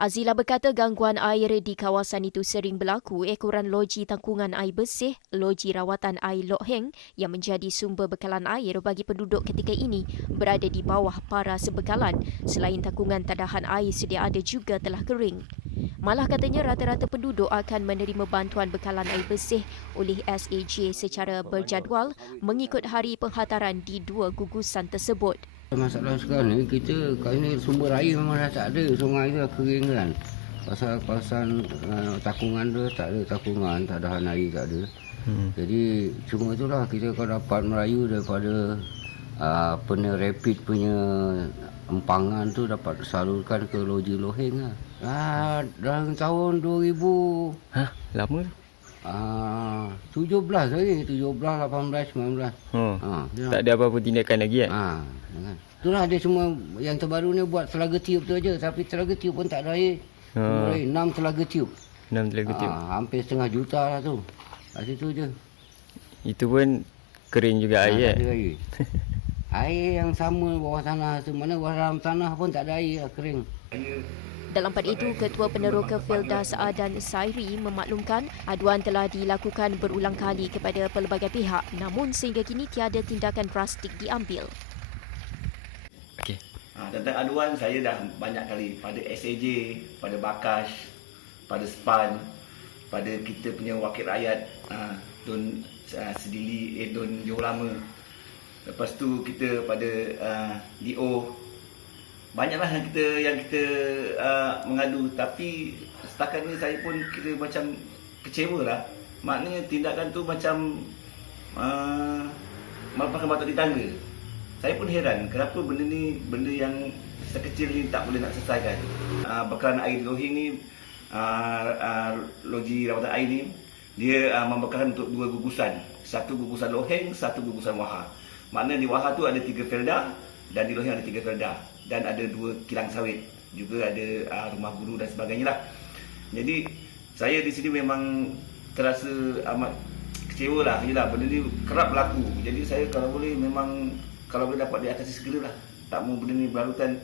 Azila berkata gangguan air di kawasan itu sering berlaku ekoran loji tangkungan air bersih, loji rawatan air Lok Heng yang menjadi sumber bekalan air bagi penduduk ketika ini berada di bawah paras bekalan. Selain tangkungan tadahan air sedia ada juga telah kering. Malah katanya rata-rata penduduk akan menerima bantuan bekalan air bersih oleh SAJ secara berjadual mengikut hari penghantaran di dua gugusan tersebut. Masalah sekarang ni kita kat sini sumber air memang dah tak ada, sungai tu dah kering kan. Pasal kawasan takungan tu tak ada takungan, tadahan air tak ada. Jadi cuma itulah kita kalau dapat merayu daripada rapid punya empangan tu dapat salurkan ke loji Lok Heng lah. Dalam tahun 2000. Lama tu? 17 lagi, 17, 18, 19. Tak ada apa-apa tindakan lagi kan? Itulah dia semua yang terbaru ni buat telaga tiup tu aja, tapi telaga tiup pun tak ada air. 6 telaga tiup. 6 telaga tiup. Hampir setengah juta lah tu. Kat situ je. Itu pun kering juga air. Tak ada air. Air yang sama bawah tanah tu, mana bawah dalam tanah pun tak ada air, kering. Dalam pada itu, Ketua Peneroka Felda Saadan Sairi memaklumkan aduan telah dilakukan berulang kali kepada pelbagai pihak, namun sehingga kini tiada tindakan drastik diambil. Okey. Tentang aduan saya dah banyak kali pada SAJ, pada Bakas, pada SPAN, pada kita punya wakil rakyat Don Sedili, Don Johor Lama. Lepas tu kita pada DO. Banyaklah yang kita mengadu, tapi setakat ni saya pun kira macam kecewa lah. Maknanya tindakan tu macam melepaskan batu di tangga. Saya pun heran kenapa benda ni, benda yang sekecil ni tak boleh nak selesaikan. Bekalan air di Lok Heng ni, loji rawatan air ni, dia membekalkan untuk dua gugusan. Satu gugusan Lok Heng, satu gugusan Wahha. Maknanya di Wahha tu ada 3 felda dan di Lok Heng ada 3 felda. Dan ada 2 kilang sawit, juga ada rumah guru dan sebagainya lah. Jadi saya di sini memang terasa amat kecewa lah. Yelah, benda ni kerap berlaku. Jadi saya kalau boleh memang kalau boleh dapat diatasi segera lah. Tak mahu benda ni berlarutan.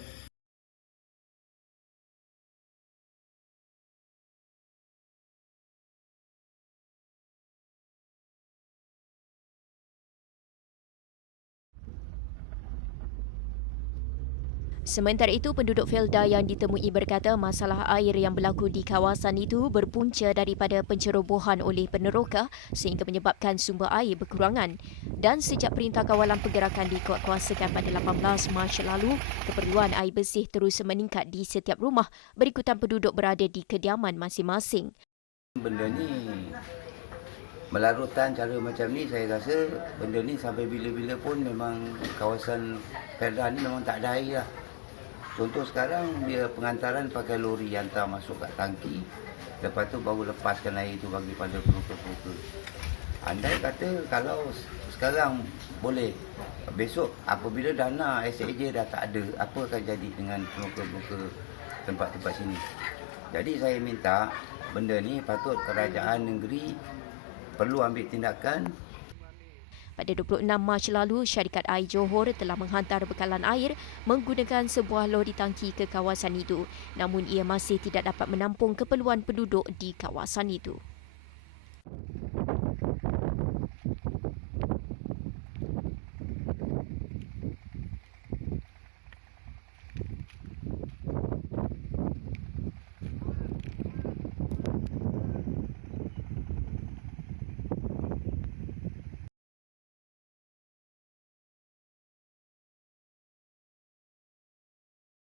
Sementara itu, penduduk Felda yang ditemui berkata masalah air yang berlaku di kawasan itu berpunca daripada pencerobohan oleh peneroka sehingga menyebabkan sumber air berkurangan. Dan sejak Perintah Kawalan Pergerakan dikuatkuasakan pada 18 Mac lalu, keperluan air bersih terus meningkat di setiap rumah berikutan penduduk berada di kediaman masing-masing. Benda ni melarutan cara macam ni, saya rasa benda ni sampai bila-bila pun memang kawasan Felda ni memang tak ada air lah. Contoh sekarang dia pengantaran pakai lori hantar masuk kat tangki. Lepas tu baru lepaskan air tu bagi pada peroka-peroka. Andai kata kalau sekarang boleh, besok apabila dana SAJ dah tak ada, apa akan jadi dengan peroka-peroka tempat-tempat sini? Jadi saya minta benda ni patut kerajaan negeri perlu ambil tindakan. Pada 26 Mac lalu, Syarikat Air Johor telah menghantar bekalan air menggunakan sebuah lori tangki ke kawasan itu. Namun ia masih tidak dapat menampung keperluan penduduk di kawasan itu.